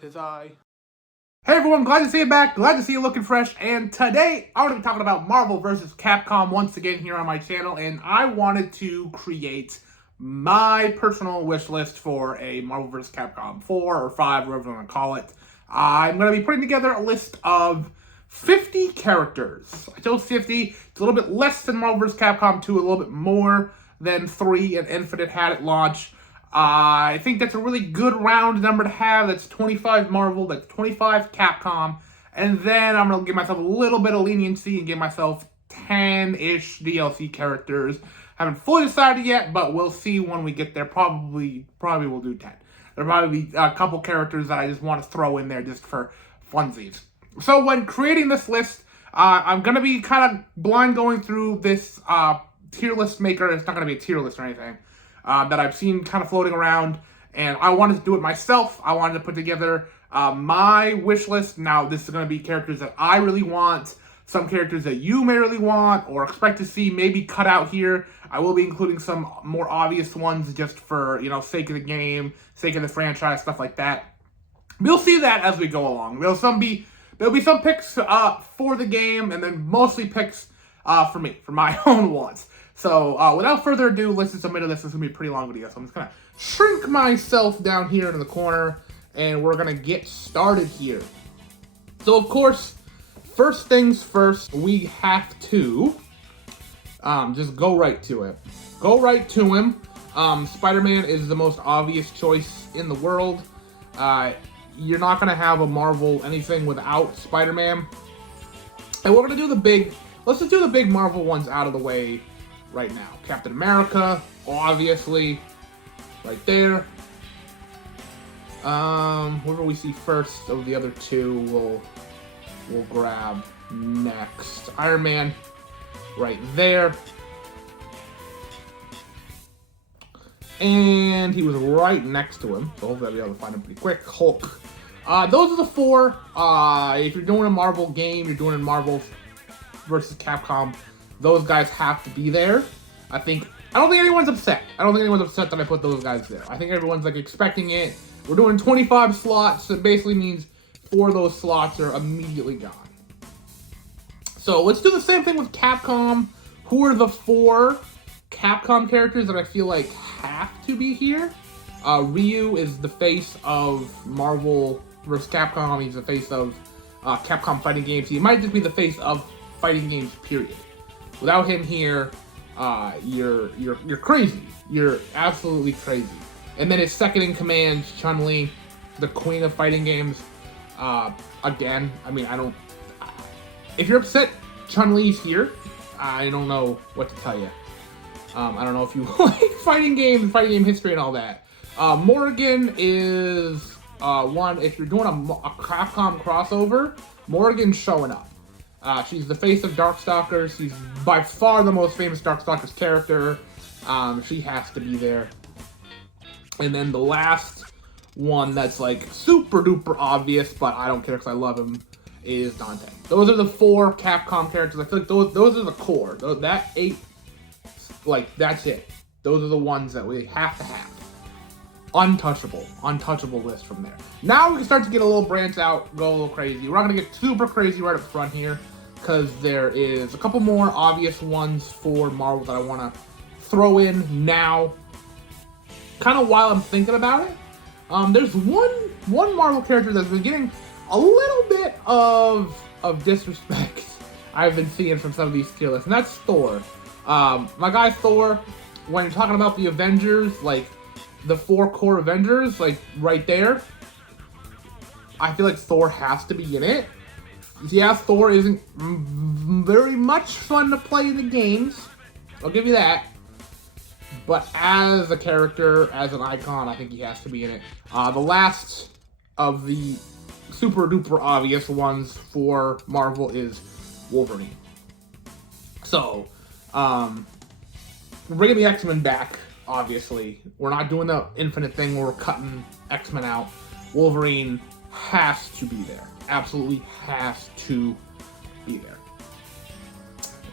'tis I. Hey everyone, glad to see you back, glad to see you looking fresh, and today I'm going to be talking about Marvel vs. Capcom once again here on my channel, and I wanted to create my personal wish list for a Marvel vs. Capcom 4 or 5, whatever you want to call it. I'm going to be putting together a list of 50 characters. I chose 50, it's a little bit less than Marvel vs. Capcom 2, a little bit more than 3 and Infinite had at launch. I think that's a really good round number to have. That's 25 Marvel, that's 25 Capcom, and then I'm going to give myself a little bit of leniency and give myself 10-ish DLC characters. Haven't fully decided yet, but we'll see when we get there. Probably we'll do 10. There'll probably be a couple characters that I just want to throw in there just for funsies. So when creating this list, I'm going to be kind of blind going through this tier list maker. It's not going to be a tier list or anything. That I've seen kind of floating around, and I wanted to do it myself. I wanted to put together my wish list. Now, this is going to be characters that I really want, some characters that you may really want or expect to see maybe cut out here. I will be including some more obvious ones just for, sake of the game, sake of the franchise, stuff like that. We'll see that as we go along. There'll be some picks for the game, and then mostly picks for me, for my own wants. So, without further ado, let's just admit this is going to be a pretty long video. So I'm just going to shrink myself down here in the corner, and we're going to get started here. So, of course, first things first, we have to just go right to it. Go right to him. Spider-Man is the most obvious choice in the world. You're not going to have a Marvel anything without Spider-Man. And we're going to do let's just do the big Marvel ones out of the way right now. Captain America, obviously, right there. Whoever we see first of the other two, we'll grab next. Iron Man, right there. And he was right next to him, so hopefully I'll be able to find him pretty quick. Hulk. Those are the four. If you're doing a Marvel game, you're doing a Marvel versus Capcom, those guys have to be there. I don't think anyone's upset. I don't think anyone's upset that I put those guys there. I think everyone's expecting it. We're doing 25 slots, so it basically means 4 of those slots are immediately gone. So let's do the same thing with Capcom. Who are the 4 Capcom characters that I feel like have to be here? Ryu is the face of Marvel vs. Capcom. He's the face of Capcom fighting games. He might just be the face of fighting games, period. Without him here, you're crazy. You're absolutely crazy. And then his second in command, Chun-Li, the queen of fighting games. Again, if you're upset Chun-Li's here, I don't know what to tell you. I don't know if you like fighting game history and all that. Morrigan is one, if you're doing a Capcom crossover, Morrigan's showing up. She's the face of Darkstalkers. She's by far the most famous Darkstalkers character. She has to be there. And then the last one that's super duper obvious, but I don't care because I love him, is Dante. Those are the 4 Capcom characters. I feel like those are the core. That 8, that's it. Those are the ones that we have to have. Untouchable list from there. Now we can start to get a little branch out, go a little crazy. We're not going to get super crazy right up front here, because there is a couple more obvious ones for Marvel that I want to throw in now, kind of while I'm thinking about it. There's one Marvel character that's been getting a little bit of disrespect I've been seeing from some of these tier lists, and that's Thor. My guy Thor, when you're talking about the Avengers, the 4 core Avengers, right there, I feel like Thor has to be in it. Yeah, Thor isn't very much fun to play in the games. I'll give you that. But as a character, as an icon, I think he has to be in it. The last of the super duper obvious ones for Marvel is Wolverine. So, we're bringing the X-Men back, obviously. We're not doing the Infinite thing where we're cutting X-Men out. Wolverine has to be there. Absolutely has to be there.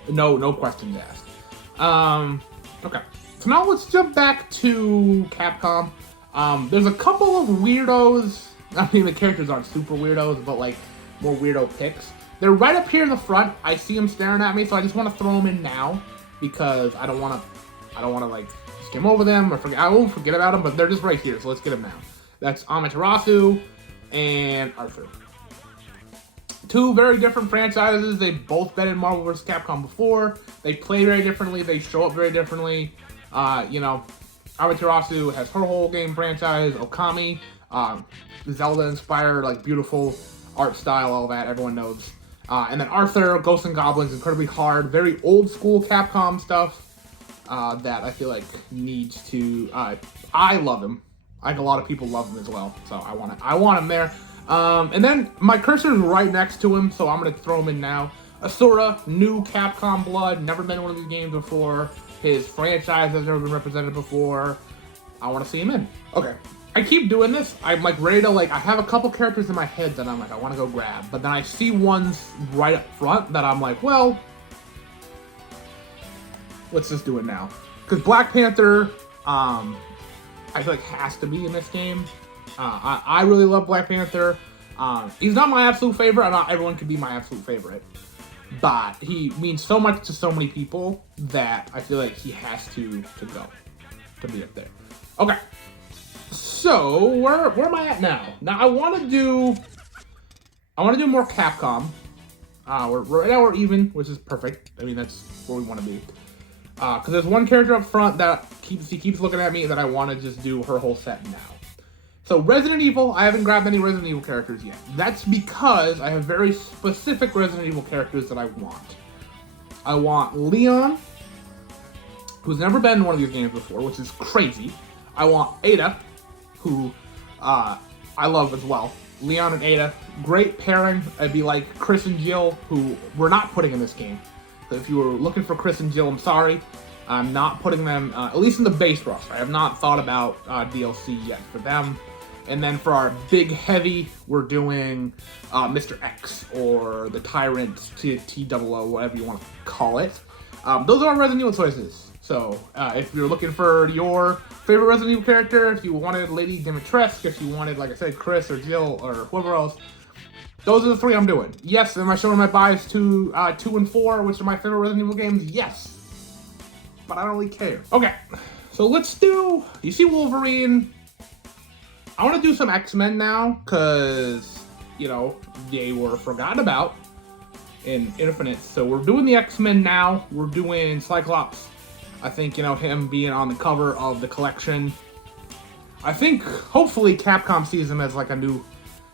No questions asked. Okay. So now let's jump back to Capcom. There's a couple of weirdos I mean, the characters aren't super weirdos, but like more weirdo picks. They're right up here in the front. I see them staring at me, so I just want to throw them in now because I don't want to like skim over them or forget. I won't forget about them, but they're just right here, so let's get them now. That's Amaterasu and Arthur. Two very different franchises. They've both been in Marvel vs. Capcom before. They play very differently. They show up very differently. You know, Amaterasu has her whole game franchise, Okami, Zelda-inspired, like beautiful art style, all that everyone knows. And then Arthur, Ghosts and Goblins, incredibly hard, very old school Capcom stuff that I feel like needs to. I love him. I think a lot of people love him as well, so I want him there. And then my cursor is right next to him, so I'm gonna throw him in now. Asura, new Capcom blood, never been in one of these games before. His franchise has never been represented before. I want to see him in. Okay. I keep doing this. I'm like ready to I have a couple characters in my head that I'm like, I want to go grab. But then I see ones right up front that I'm like, well, let's just do it now. Because Black Panther, I feel like has to be in this game. I really love Black Panther. He's not my absolute favorite. Not everyone can be my absolute favorite. But he means so much to so many people that I feel like he has to go to be up there. Okay. So where am I at now? Now I want to do more Capcom. Right now we're even, which is perfect. I mean that's where we want to be. Because there's one character up front that keeps looking at me that I want to just do her whole set now. So Resident Evil, I haven't grabbed any Resident Evil characters yet. That's because I have very specific Resident Evil characters that I want. I want Leon, who's never been in one of these games before, which is crazy. I want Ada, who I love as well. Leon and Ada, great pairing. It'd be like Chris and Jill, who we're not putting in this game. So if you were looking for Chris and Jill, I'm sorry. I'm not putting them, at least in the base roster. I have not thought about DLC yet for them. And then for our big heavy, we're doing Mr. X or the Tyrant T00, whatever you want to call it. Those are our Resident Evil choices. So if you're looking for your favorite Resident Evil character, if you wanted Lady Dimitrescu, if you wanted, like I said, Chris or Jill or whoever else, those are the three I'm doing. Yes, am I showing my bias to 2 and 4, which are my favorite Resident Evil games? Yes. But I don't really care. Okay, so let's do, you see Wolverine. I want to do some X-Men now, because, you know, they were forgotten about in Infinite. So we're doing the X-Men now. We're doing Cyclops. I think, you know, him being on the cover of the collection. I think, hopefully, Capcom sees him as like a new,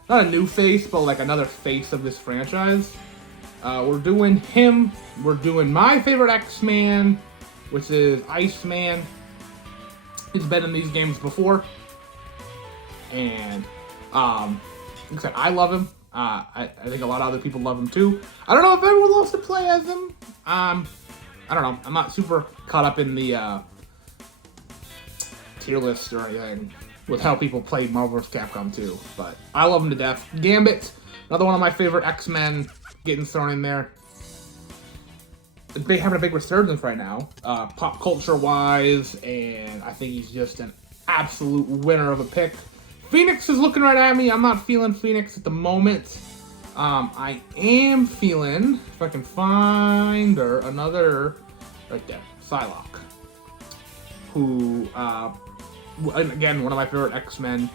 not a new face, but like another face of this franchise. We're doing him. We're doing my favorite X-Man, which is Iceman. He's been in these games before. And, like I said, I love him. I think a lot of other people love him too. I don't know if everyone loves to play as him. I don't know. I'm not super caught up in the tier list or anything with how people play Marvel vs. Capcom 2. But I love him to death. Gambit, another one of my favorite X-Men, getting thrown in there. They're having a big resurgence right now, pop culture-wise, and I think he's just an absolute winner of a pick. Phoenix is looking right at me. I'm not feeling Phoenix at the moment. I am feeling, if I can find her, another, right there, Psylocke. Who, again, one of my favorite X-Men.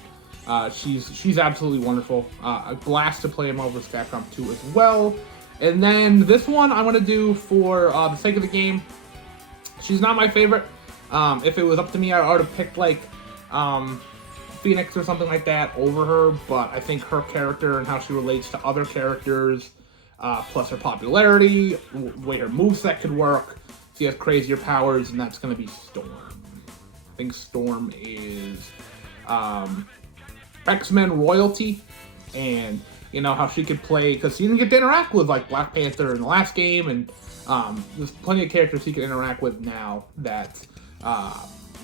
She's absolutely wonderful. A blast to play in Marvel vs. Capcom 2 as well. And then this one I'm going to do for the sake of the game. She's not my favorite. If it was up to me, I would have picked, like, Phoenix or something like that over her, but I think her character and how she relates to other characters, plus her popularity, the way her moveset could work, she has crazier powers, and that's going to be Storm. I think Storm is X-Men royalty, and you know how she could play, because she didn't get to interact with like Black Panther in the last game, and there's plenty of characters she can interact with now that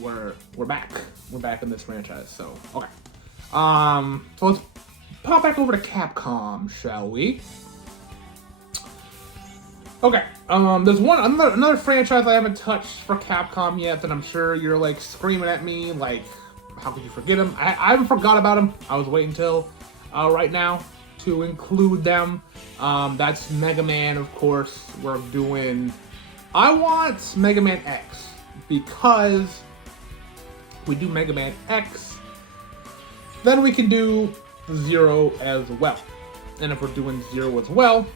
we're back. We're back in this franchise, so okay. So let's pop back over to Capcom, shall we? Okay. There's another franchise I haven't touched for Capcom yet that I'm sure you're like screaming at me, like, how could you forget him? I haven't forgot about him. I was waiting until right now to include them. That's Mega Man, of course. I want Mega Man X, because we do Mega Man X, then we can do Zero as well. And if we're doing Zero as well,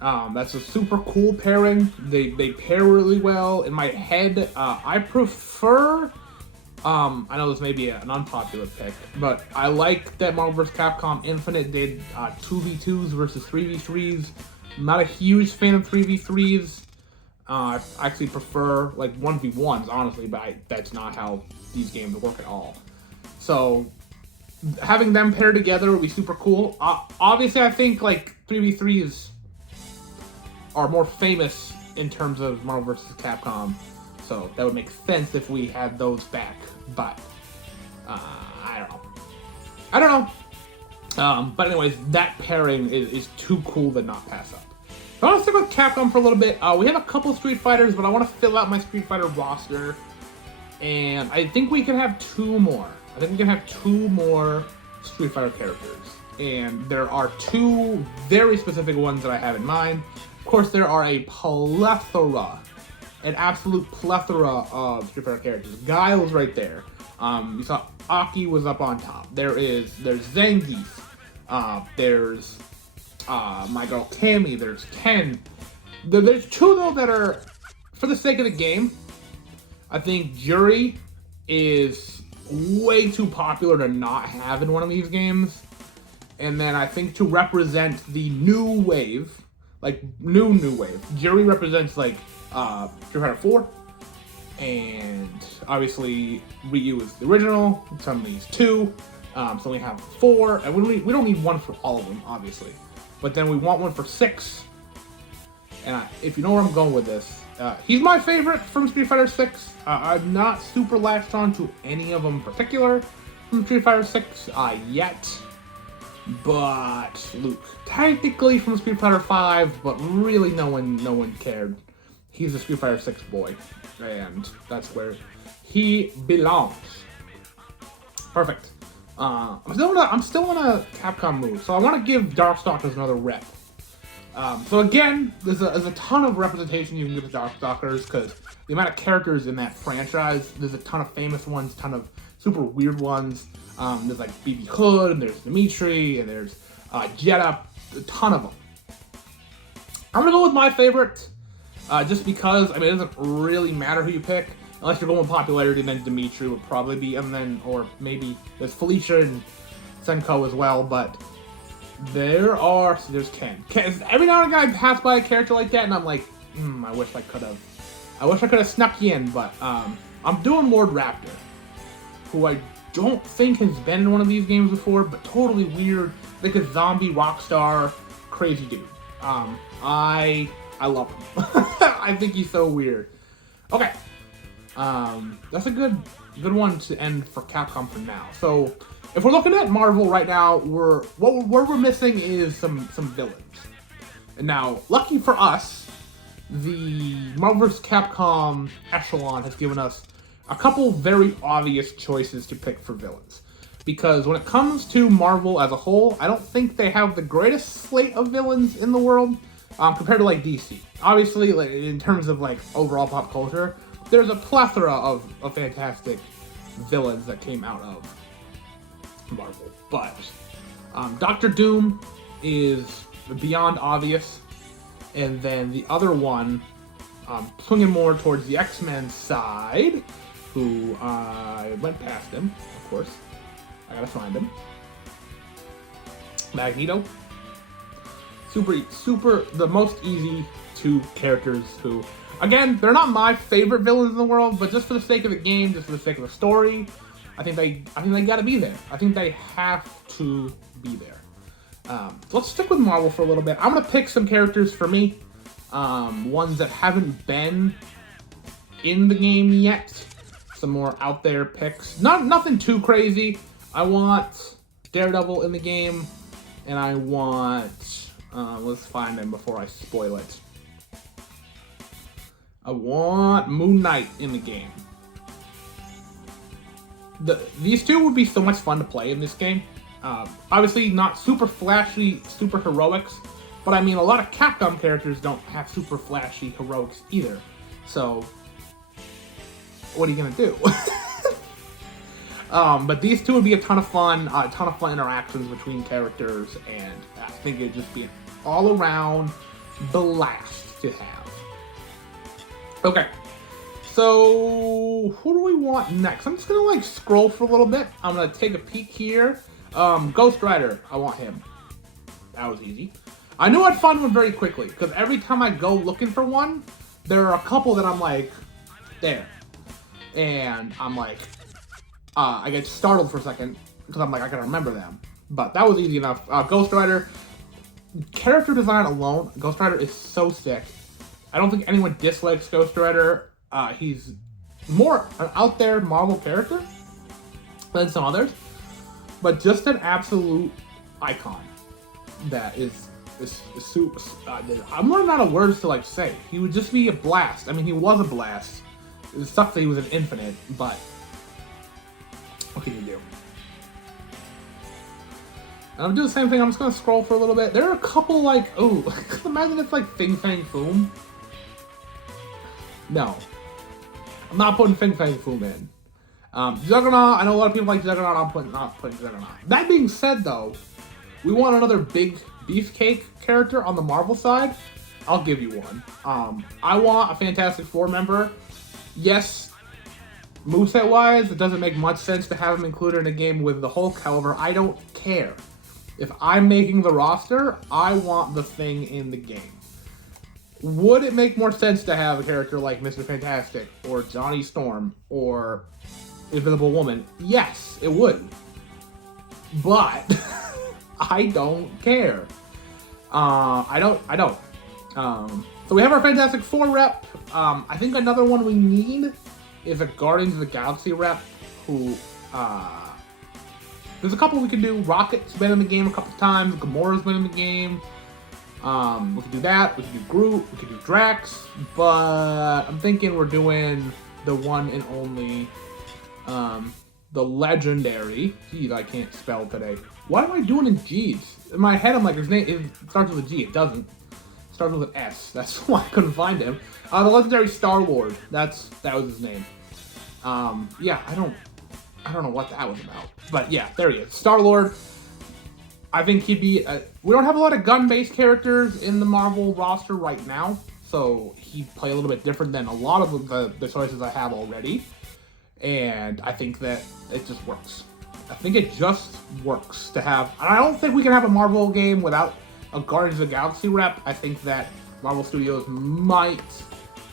that's a super cool pairing. They pair really well. In my head, I prefer. I know this may be an unpopular pick, but I like that Marvel vs. Capcom Infinite did 2v2s versus 3v3s. I'm not a huge fan of 3v3s. I actually prefer like 1v1s, honestly, but that's not how these games work at all. So having them paired together would be super cool. Obviously, I think like 3v3s are more famous in terms of Marvel vs. Capcom, so that would make sense if we had those back. But I don't know. But anyways, that pairing is too cool to not pass up. I want to stick with Capcom for a little bit. We have a couple Street Fighters, but I want to fill out my Street Fighter roster, and I think we can have two more. I think we can have two more Street Fighter characters, and there are two very specific ones that I have in mind. Of course, there are an absolute plethora of Street Fighter characters. Guile's right there. You saw Aki was up on top. There's Zangief. There's my girl Cammy. There's Ken. There's two though that are, for the sake of the game, I think Juri is way too popular to not have in one of these games. And then I think to represent the new wave, like new wave, Juri represents like Street Fighter 4, and obviously Ryu is the original. Some of these 2, so we have 4, and we don't need one for all of them, obviously, but then we want one for 6. And if you know where I'm going with this, he's my favorite from Street Fighter 6. I'm not super latched on to any of them in particular from Street Fighter 6 yet. But Luke, technically from Street Fighter 5, but really no one cared. He's a Street Fighter 6 boy, and that's where he belongs. Perfect. I'm still in a Capcom mood, so I want to give Darkstalkers another rep. So again, there's a ton of representation you can give to Darkstalkers, because the amount of characters in that franchise, there's a ton of famous ones, ton of super weird ones. There's like BB Hood, and there's Dimitri, and there's Jetta, a ton of them. I'm gonna go with my favorite, just because, I mean, it doesn't really matter who you pick, unless you're going with popularity, then Dimitri would probably be, and then, or maybe there's Felicia and Senko as well, but there's Ken. Every now and again I pass by a character like that, and I'm like, I wish I could have snuck you in, but I'm doing Lord Raptor, who I don't think has been in one of these games before, but totally weird, like a zombie rock star, crazy dude. I love him. I think he's so weird. Okay, that's a good one to end for Capcom for now. So if we're looking at Marvel right now, what we're missing is some villains. And now, lucky for us, the Marvel vs. Capcom echelon has given us a couple very obvious choices to pick for villains. Because when it comes to Marvel as a whole, I don't think they have the greatest slate of villains in the world, compared to like DC. Obviously, like, in terms of like overall pop culture, there's a plethora of fantastic villains that came out of Marvel. But Doctor Doom is beyond obvious. And then the other one, swinging more towards the X-Men side, who I went past him, of course. I gotta find him. Magneto. Super, the most easy 2 characters who, again, they're not my favorite villains in the world, but just for the sake of the game, just for the sake of the story, I think they gotta be there. I think they have to be there. So let's stick with Marvel for a little bit. I'm gonna pick some characters for me, ones that haven't been in the game yet. Some more out there picks. Nothing too crazy. I want Daredevil in the game, and I want, let's find him before I spoil it. I want Moon Knight in the game. These two would be so much fun to play in this game. Obviously, not super flashy, super heroics, but I mean, a lot of Capcom characters don't have super flashy heroics either. So, what are you gonna do? But these two would be a ton of fun interactions between characters, and I think it'd just be an all-around blast to have. Okay, so who do we want next? I'm just gonna like scroll for a little bit. I'm gonna take a peek here. Ghost Rider, I want him. That was easy. I knew I'd find one very quickly, because every time I go looking for one, there are a couple that I'm like, there. And I'm like, I get startled for a second, because I'm like, I gotta remember them. But that was easy enough. Ghost Rider, character design alone, Ghost Rider is so sick. I don't think anyone dislikes Ghost Rider. He's more an out there Marvel character than some others, but just an absolute icon that is super. I'm running out of words to like say. He would just be a blast. I mean, he was a blast. It sucks that he was an infinite, but what can you do? And I'm doing the same thing. I'm just gonna scroll for a little bit. There are a couple like, oh, imagine it's like Fing Fang Foom. No, I'm not putting Fing Fang Foom in. Juggernaut, I know a lot of people like Juggernaut. I'm not putting Juggernaut. That being said, though, we want another big beefcake character on the Marvel side. I'll give you one. I want a Fantastic Four member. Yes, moveset-wise, it doesn't make much sense to have him included in a game with the Hulk. However, I don't care. If I'm making the roster, I want the Thing in the game. Would it make more sense to have a character like Mr. Fantastic or Johnny Storm or Invisible Woman? Yes, it would. But I don't care. I don't. So we have our Fantastic Four rep. I think another one we need is a Guardians of the Galaxy rep who, there's a couple we can do. Rocket's been in the game a couple times. Gamora's been in the game. We could do that. We could do Groot. We could do Drax. But I'm thinking we're doing the one and only, the legendary. Geez, I can't spell today. Why am I doing in G's? In my head, I'm like, his name it starts with a G. It doesn't. It starts with an S. That's why I couldn't find him. The legendary Star-Lord. That was his name. Yeah, I don't know what that was about. But yeah, there he is. Star-Lord. I think he'd be... we don't have a lot of gun-based characters in the Marvel roster right now, so he'd play a little bit different than a lot of the choices I have already. And I think that it just works. I think it just works to have... I don't think we can have a Marvel game without a Guardians of the Galaxy rep. I think that Marvel Studios might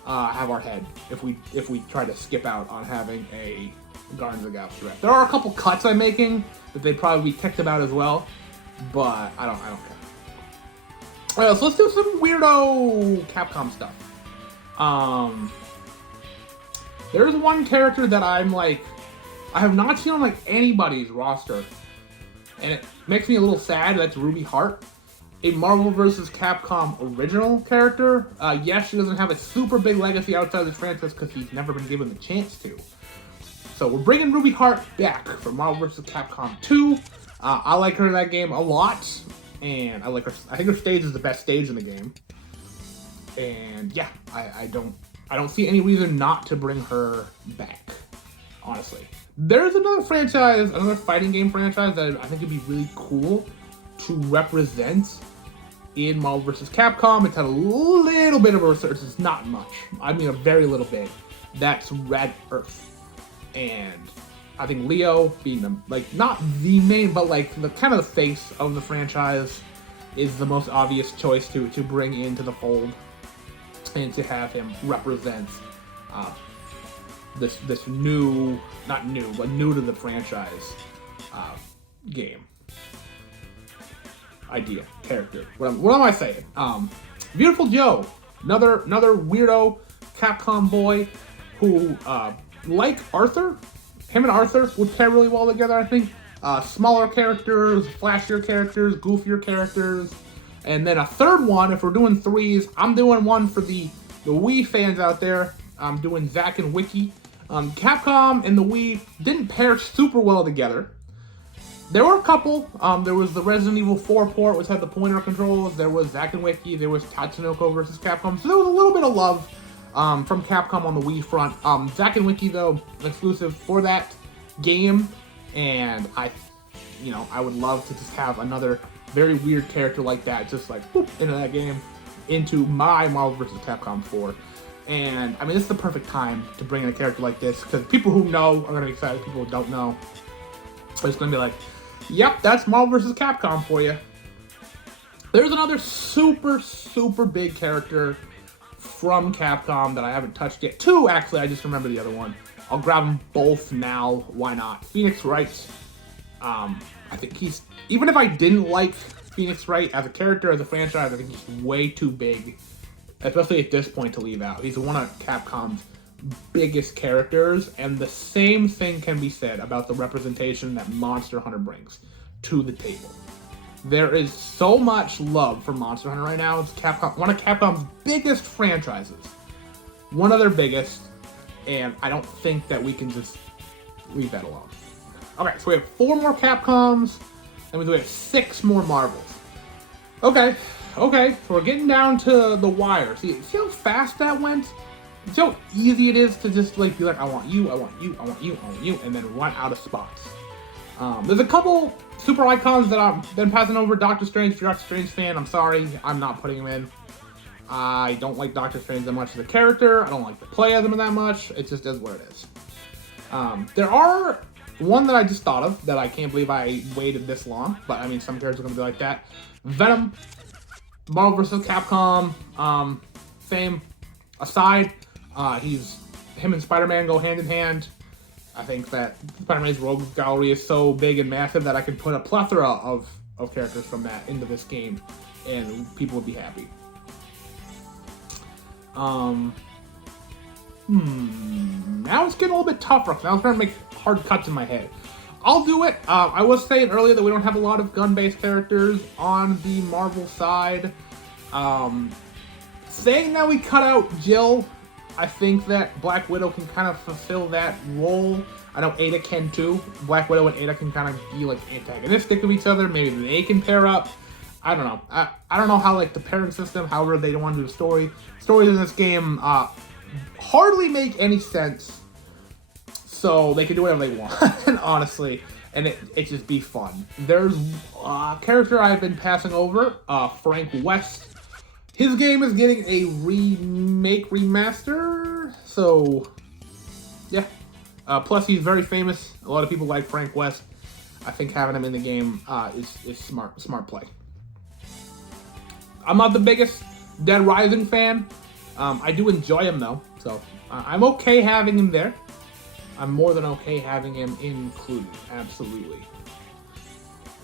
have our head if we try to skip out on having a Guardians of the Galaxy rep. There are a couple cuts I'm making that they'd probably be ticked about as well, but I don't care. Alright, so let's do some weirdo Capcom stuff. There's one character that I'm like, I have not seen on like anybody's roster, and it makes me a little sad. That's Ruby Hart, a Marvel vs. Capcom original character. Yes, she doesn't have a super big legacy outside this franchise because he's never been given the chance to. So we're bringing Ruby Hart back for Marvel vs. Capcom 2. I like her in that game a lot, and I like her. I think her stage is the best stage in the game. And yeah, I don't see any reason not to bring her back, honestly. There's another franchise, another fighting game franchise that I think would be really cool to represent in Marvel vs. Capcom. It's had a little bit of a resurgence, not much. I mean a very little bit. That's Red Earth. And I think Leo, being the, like, not the main, but like the kind of the face of the franchise, is the most obvious choice to bring into the fold and to have him represent this new, not new, but new to the franchise game. Idea, character. What am I saying? Beautiful Joe, another weirdo Capcom boy who, like Arthur, him and Arthur would pair really well together, I think. Smaller characters, flashier characters, goofier characters. And then a third one, if we're doing threes, I'm doing one for the Wii fans out there. I'm doing Zack and Wiki. Capcom and the Wii didn't pair super well together. There were a couple. There was the Resident Evil 4 port, which had the pointer controls. There was Zack and Wiki. There was Tatsunoko versus Capcom. So there was a little bit of love from Capcom on the Wii front. Zack and Wiki, though, exclusive for that game. And I would love to just have another very weird character like that, just like whoop, into that game, into my Marvel vs. Capcom 4. And I mean, this is the perfect time to bring in a character like this, because people who know are going to be excited. People who don't know are just going to be like, yep, that's Marvel vs. Capcom for you. There's another super, super big character from Capcom that I haven't touched yet. Two, actually, I just remember the other one. I'll grab them both now. Why not? Phoenix Wright. I think he's, even if I didn't like Phoenix Wright as a character, as a franchise, I think he's way too big, especially at this point, to leave out. He's one of Capcom's biggest characters, and the same thing can be said about the representation that Monster Hunter brings to the table. There is so much love for Monster Hunter right now. It's Capcom, one of Capcom's biggest franchises. One of their biggest, and I don't think that we can just leave that alone. Okay, so we have 4 more Capcoms, and we have 6 more Marvels. Okay, so we're getting down to the wire. See how fast that went? See how easy it is to just like be like, I want you, I want you, I want you, I want you, and then run out of spots. There's a couple super icons that I've been passing over. Doctor Strange, if you're a Doctor Strange fan, I'm sorry, I'm not putting him in. I don't like Doctor Strange that much as a character. I don't like to play as him that much. It just is what it is. There are one that I just thought of that I can't believe I waited this long, but I mean, some characters are going to be like that. Venom, Marvel vs. Capcom, fame aside, him and Spider-Man go hand in hand. I think that Spider-Man's rogue gallery is so big and massive that I can put a plethora of characters from that into this game, and people would be happy. Now it's getting a little bit tougher, because now I'm trying to make hard cuts in my head. I'll do it. I was saying earlier that we don't have a lot of gun-based characters on the Marvel side. Saying that we cut out Jill, I think that Black Widow can kind of fulfill that role. I know Ada can too. Black Widow and Ada can kind of be like antagonistic of each other. Maybe they can pair up. I don't know. I don't know how like the pairing system, however they don't want to do the story. Stories in this game hardly make any sense. So they can do whatever they want, honestly, and it just be fun. There's a character I've been passing over, Frank West. His game is getting a remaster, so yeah. Plus, he's very famous. A lot of people like Frank West. I think having him in the game is smart play. I'm not the biggest Dead Rising fan. I do enjoy him though, so I'm okay having him there. I'm more than okay having him included, absolutely.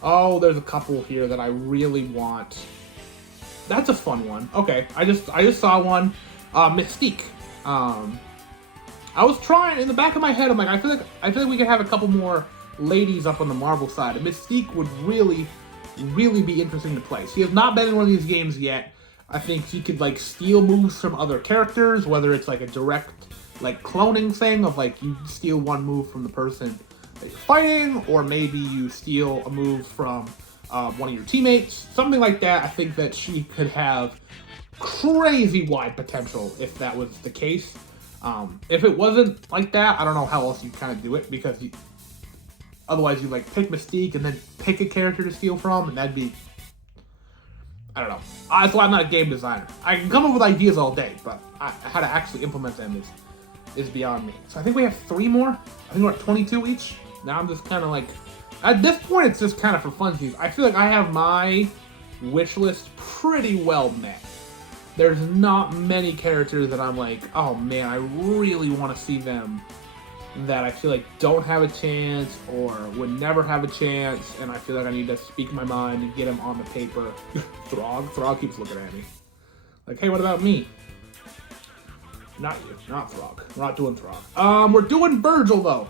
Oh, there's a couple here that I really want. That's a fun one. Okay, I just saw one. Mystique. I was trying in the back of my head. I'm like, I feel like we could have a couple more ladies up on the Marvel side. And Mystique would really be interesting to play. She has not been in one of these games yet. I think she could like steal moves from other characters, whether it's like a direct like cloning thing of like you steal one move from the person that you're fighting, or maybe you steal a move from one of your teammates, something like that. I think that she could have crazy wide potential if that was the case. If it wasn't like that, I don't know how else you kind of do it, because otherwise you like pick Mystique and then pick a character to steal from, and that'd be, I don't know. That's why I'm not a game designer. I can come up with ideas all day, but how to actually implement them is beyond me. So I think we have 3 more. I think we're at 22 each. Now I'm just kind of like, at this point it's just kind of for funsies. I feel like I have my wish list pretty well met. There's not many characters that I'm like, oh man, I really want to see them, that I feel like don't have a chance or would never have a chance, and I feel like I need to speak my mind and get them on the paper. Throg keeps looking at me like, hey, what about me? Not you, not Throg. We're not doing Throg. We're doing Virgil though.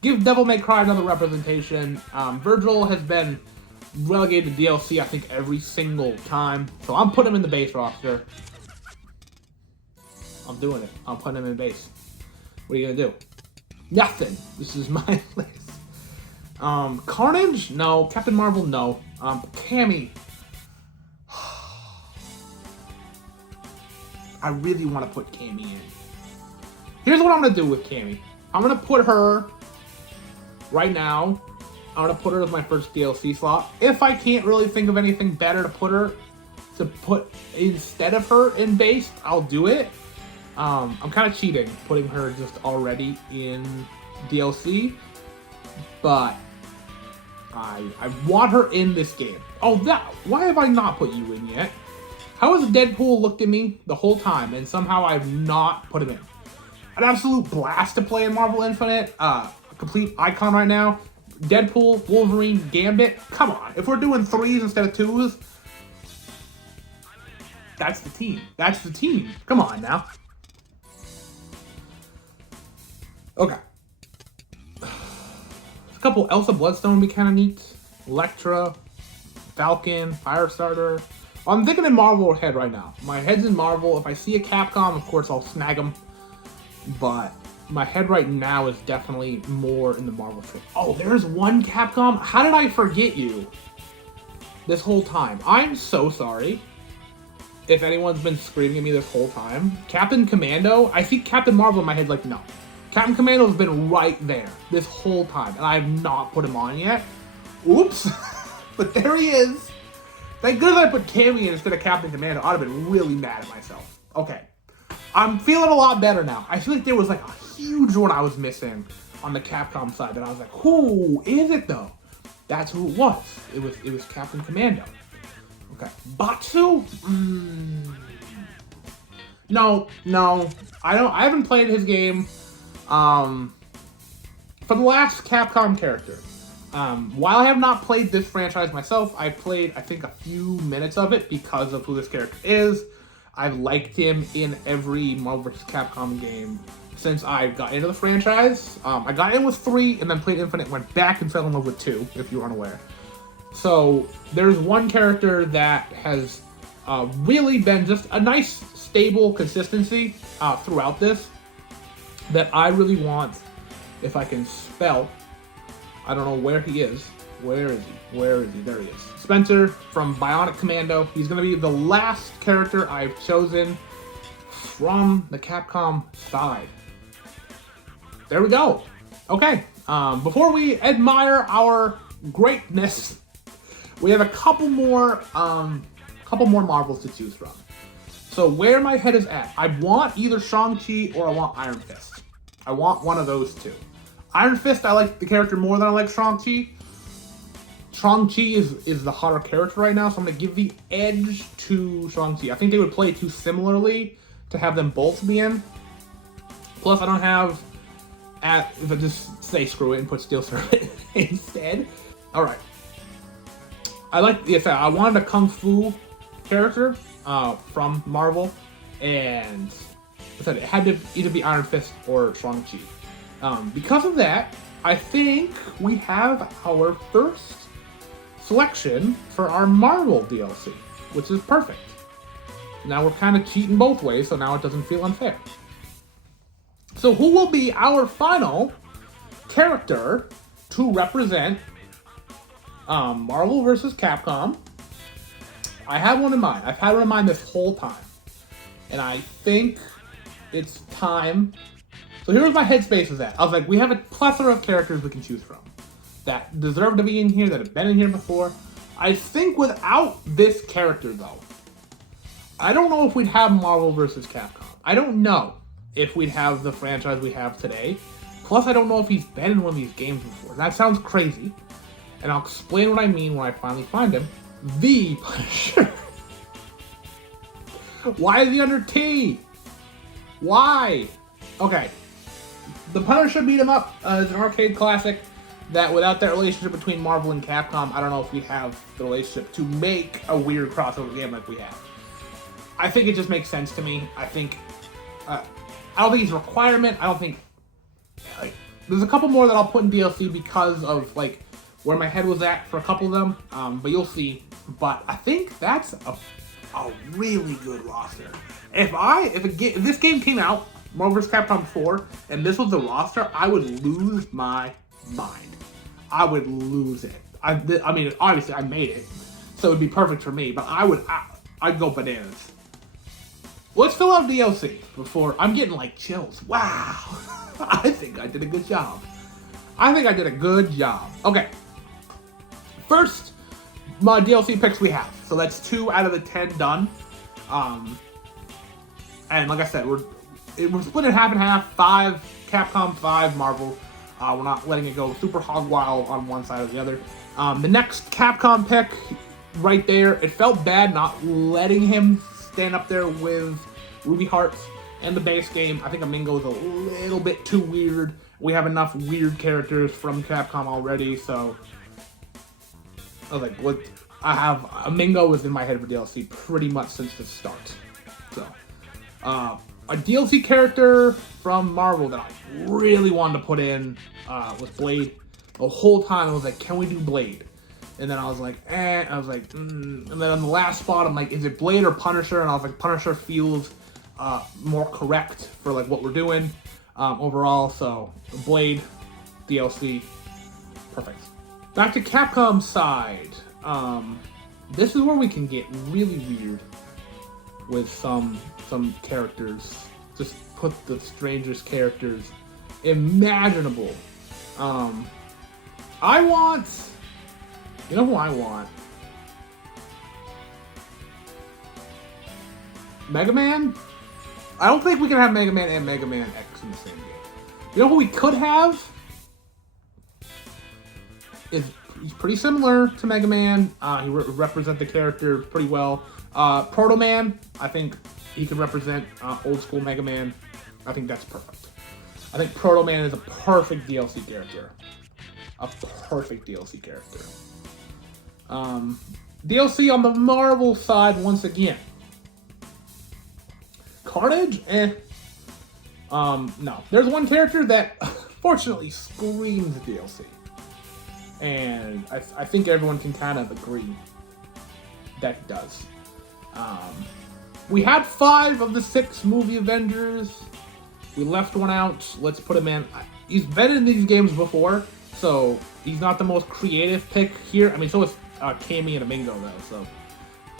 Give Devil May Cry another representation. Virgil has been relegated to DLC, I think, every single time. So I'm putting him in the base roster. I'm doing it. I'm putting him in base. What are you gonna do? Nothing. This is my list. Carnage? No. Captain Marvel? No. Cammy. I really want to put Cammy in. Here's what I'm going to do with Cammy. I'm going to put her right now. I'm going to put her as my first DLC slot. If I can't really think of anything better to put instead of her in base, I'll do it. I'm kind of cheating, putting her just already in DLC. But I want her in this game. Oh, why have I not put you in yet? How has Deadpool looked at me the whole time and somehow I've not put him in? An absolute blast to play in Marvel Infinite. A complete icon right now. Deadpool, Wolverine, Gambit. Come on. If we're doing 3s instead of 2s, that's the team. That's the team. Come on now. Okay. A couple Elsa Bloodstone would be kind of neat. Elektra, Falcon, Firestarter. I'm thinking in Marvel head right now. My head's in Marvel. If I see a Capcom, of course I'll snag them. But my head right now is definitely more in the Marvel trip. Oh, there's one Capcom? How did I forget you this whole time? I'm so sorry if anyone's been screaming at me this whole time. Captain Commando? I see Captain Marvel in my head like, no. Captain Commando's been right there this whole time, and I have not put him on yet. Oops. But there he is. Thank goodness I put Cammy in instead of Captain Commando. I'd have been really mad at myself. Okay. I'm feeling a lot better now. I feel like there was like a huge one I was missing on the Capcom side that I was like, who is it though? That's who it was. It was Captain Commando. Okay. Batsu? No. I haven't played his game. For the last Capcom character. While I have not played this franchise myself, I played, I think, a few minutes of it because of who this character is. I've liked him in every Marvel vs. Capcom game since I got into the franchise. I got in with 3 and then played Infinite, went back and fell in love with 2, if you're unaware. So there's one character that has really been just a nice, stable consistency throughout this that I really want, if I can spell. I don't know where he is. Where is he? There he is. Spencer from Bionic Commando. He's going to be the last character I've chosen from the Capcom side. There we go. Okay. Before we admire our greatness, we have a couple more Marvels to choose from. So where my head is at, I want either Shang-Chi or I want Iron Fist. I want one of those two. Iron Fist, I like the character more than I like Shang-Chi. Shang-Chi is the hotter character right now, so I'm going to give the edge to Shang-Chi. I think they would play too similarly to have them both be in. Plus, I don't have... if I just say screw it and put Steel Serpent instead. Alright. I wanted a Kung Fu character from Marvel, and I said it had to either be Iron Fist or Shang-Chi. Because of that, I think we have our first selection for our Marvel DLC, which is perfect. Now we're kind of cheating both ways, so now it doesn't feel unfair. So who will be our final character to represent Marvel vs. Capcom? I have one in mind. I've had one in mind this whole time. And I think it's time. So here's my headspace is at. I was like, we have a plethora of characters we can choose from that deserve to be in here, that have been in here before. I think without this character, though, I don't know if we'd have Marvel vs. Capcom. I don't know if we'd have the franchise we have today. Plus, I don't know if he's been in one of these games before. That sounds crazy. And I'll explain what I mean when I finally find him. The Punisher. Why is he under T? Why? Okay. The Punisher beat 'em up is an arcade classic that without that relationship between Marvel and Capcom, I don't know if we'd have the relationship to make a weird crossover game like we have. I think it just makes sense to me. I think, I don't think it's a requirement. I don't think, there's a couple more that I'll put in DLC because of, where my head was at for a couple of them, but you'll see. But I think that's a really good roster. If this game came out, Marvel vs. Capcom 4, and this was the roster, I would lose my mind. I would lose it. I mean, obviously I made it, so it'd be perfect for me. But I'd go bananas. Let's fill out DLC before I'm getting like chills. Wow, I think I did a good job. Okay, first, my DLC picks we have. So that's 2 out of the 10 done. And like I said, we're split it half and half. 5 Capcom, 5 Marvel. We're not letting it go super hog wild on one side or the other. The next Capcom pick, right there, it felt bad not letting him stand up there with Ruby Hearts and the base game. I think Amingo is a little bit too weird. We have enough weird characters from Capcom already, so I was like, what? I have Amingo was in my head for DLC pretty much since the start. So, a DLC character from Marvel that I really wanted to put in was Blade. The whole time I was like, can we do Blade? And then I was like, eh. I was like, And then on the last spot, I'm like, is it Blade or Punisher? And I was like, Punisher feels more correct for like what we're doing overall. So Blade, DLC, perfect. Back to Capcom's side. This is where we can get really weird with some characters. Just put the strangest characters imaginable. I want... You know who I want? Mega Man? I don't think we can have Mega Man and Mega Man X in the same game. You know who we could have? He's pretty similar to Mega Man. He represents the character pretty well. Proto Man, I think he could represent old school Mega Man. I think that's perfect. I think Proto Man is a perfect DLC character. DLC on the Marvel side once again. Carnage? No. There's one character that fortunately screams DLC. And I think everyone can kind of agree that it does. We had 5 of the 6 movie Avengers. We left one out. Let's put him in. He's been in these games before, so he's not the most creative pick here. I mean, so is Cammy and Amingo, though. So,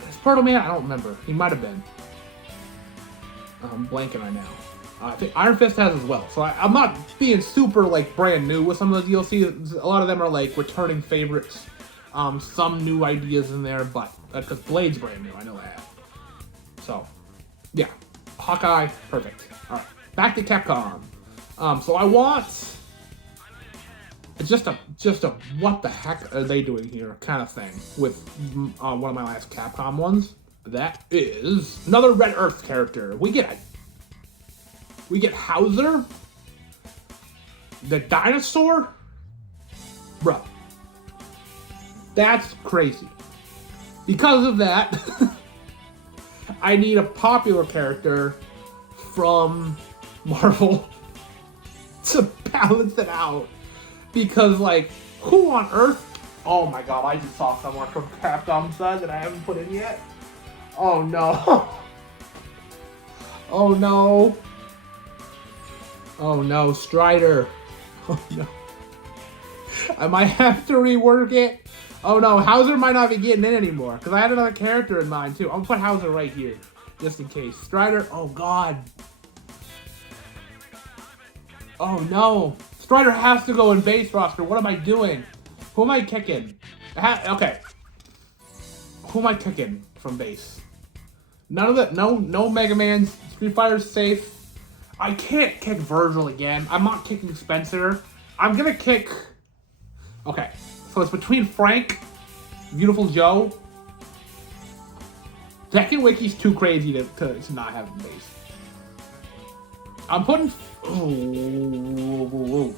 is Proto Man? I don't remember. He might have been. I'm blanking right now. I think Iron Fist has as well. So I'm not being super like brand new with some of the DLC. A lot of them are like returning favorites. Some new ideas in there, but because Blade's brand new, I know that. So, yeah, Hawkeye, perfect. All right, back to Capcom. So I want just a what the heck are they doing here kind of thing with one of my last Capcom ones. That is another Red Earth character. We get Hauser, the dinosaur, bro. That's crazy. Because of that, I need a popular character from Marvel to balance it out. Because, like, who on earth? Oh my god, I just saw someone from Capcom's side that I haven't put in yet. Oh no. Oh no. Oh no, Strider. Oh no. I might have to rework it. Oh no, Hauser might not be getting in anymore. Because I had another character in mind too. I'm gonna put Hauser right here. Just in case. Strider, oh god. Oh no. Strider has to go in base roster. What am I doing? Who am I kicking? Okay. Who am I kicking from base? None of that. No Mega Man. Street Fighter's safe. I can't kick Virgil again. I'm not kicking Spencer. I'm gonna kick... Okay. So it's between Frank, Beautiful Joe. Tekken Wiki's too crazy to not have a base. I'm putting... Oh.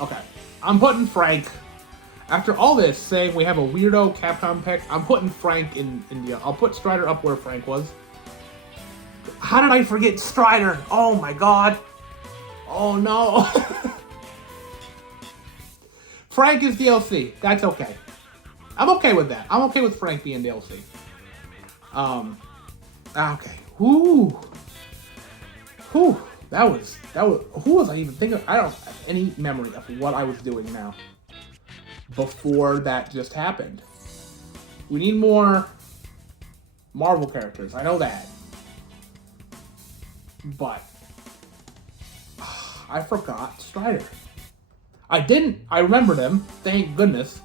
Okay. I'm putting Frank. After all this, saying we have a weirdo Capcom pick, I'm putting Frank in India. I'll put Strider up where Frank was. How did I forget Strider? Oh my god. Oh no. Frank is DLC. That's okay. I'm okay with that. I'm okay with Frank being DLC. Okay. Whoo. Who was I even thinking? I don't have any memory of what I was doing now before that just happened. We need more Marvel characters. I know that. But I forgot Strider. I didn't. I remembered him. Thank goodness.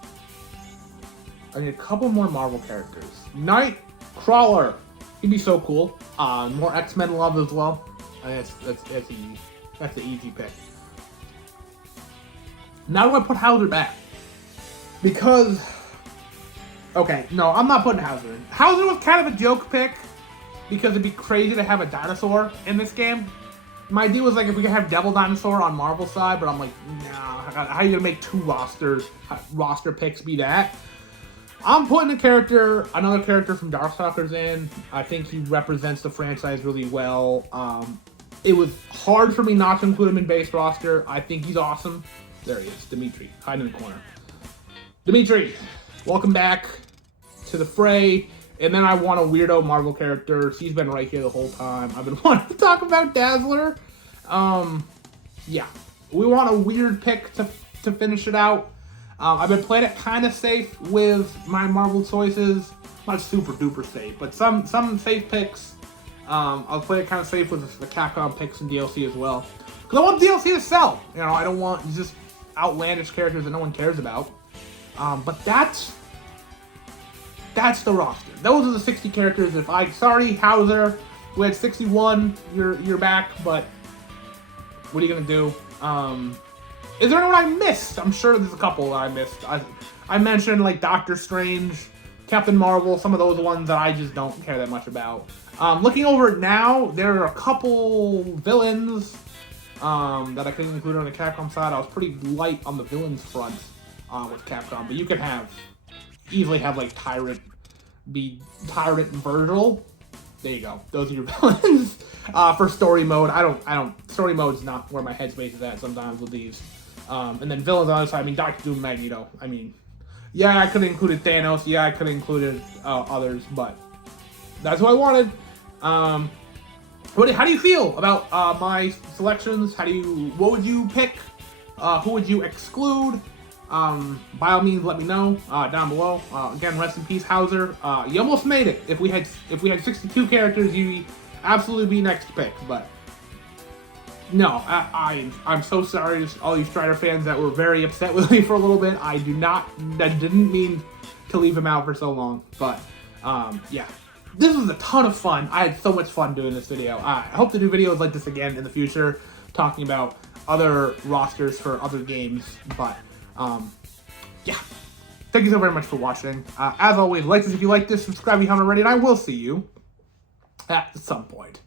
I need a couple more Marvel characters. Nightcrawler. He'd be so cool. More X-Men love as well. That's easy. That's an easy pick. Now do I put Hauser back? Because... Okay, no, I'm not putting Hauser in. Hauser was kind of a joke pick because it'd be crazy to have a dinosaur in this game. My idea was like if we could have Devil Dinosaur on Marvel's side, but I'm like, nah, how are you gonna make two roster picks be that? I'm putting another character from Darkstalkers in. I think he represents the franchise really well. It was hard for me not to include him in base roster. I think he's awesome. There he is, Dimitri, hiding in the corner. Dimitri, welcome back to the fray. And then I want a weirdo Marvel character. He's been right here the whole time. I've been wanting to talk about Dazzler. Yeah, we want a weird pick to finish it out. I've been playing it kind of safe with my Marvel choices. Not super duper safe, but some safe picks. I'll play it kind of safe with the Capcom picks and DLC as well. Because I want DLC to sell. You know, I don't want just outlandish characters that no one cares about. But that's the roster. Those are the 60 characters. Sorry, Hauser, we had 61. You're back, but what are you gonna do? Is there anyone I missed? I'm sure there's a couple that I missed. I mentioned like Doctor Strange, Captain Marvel, some of those ones that I just don't care that much about. Looking over it now, there are a couple villains that I couldn't include on the Capcom side. I was pretty light on the villains front with Capcom, but you could easily have like Tyrant and Virgil. There you go. Those are your villains. For story mode, story mode's not where my headspace is at sometimes with these. And then villains on the other side, I mean, Doctor Doom, Magneto. I mean, yeah, I could have included Thanos. Yeah, I could have included others, but that's what I wanted. How do you feel about my selections? What would you pick? Who would you exclude? By all means, let me know down below. Again, rest in peace, Hauser. You almost made it. If we had 62 characters, you'd absolutely be next to pick. But no, I'm so sorry to all you Strider fans that were very upset with me for a little bit. I didn't mean to leave him out for so long. But yeah, this was a ton of fun. I had so much fun doing this video. I hope to do videos like this again in the future, talking about other rosters for other games. But yeah, thank you so very much for watching. As always, like this if you like this, subscribe if you haven't already, and I will see you at some point.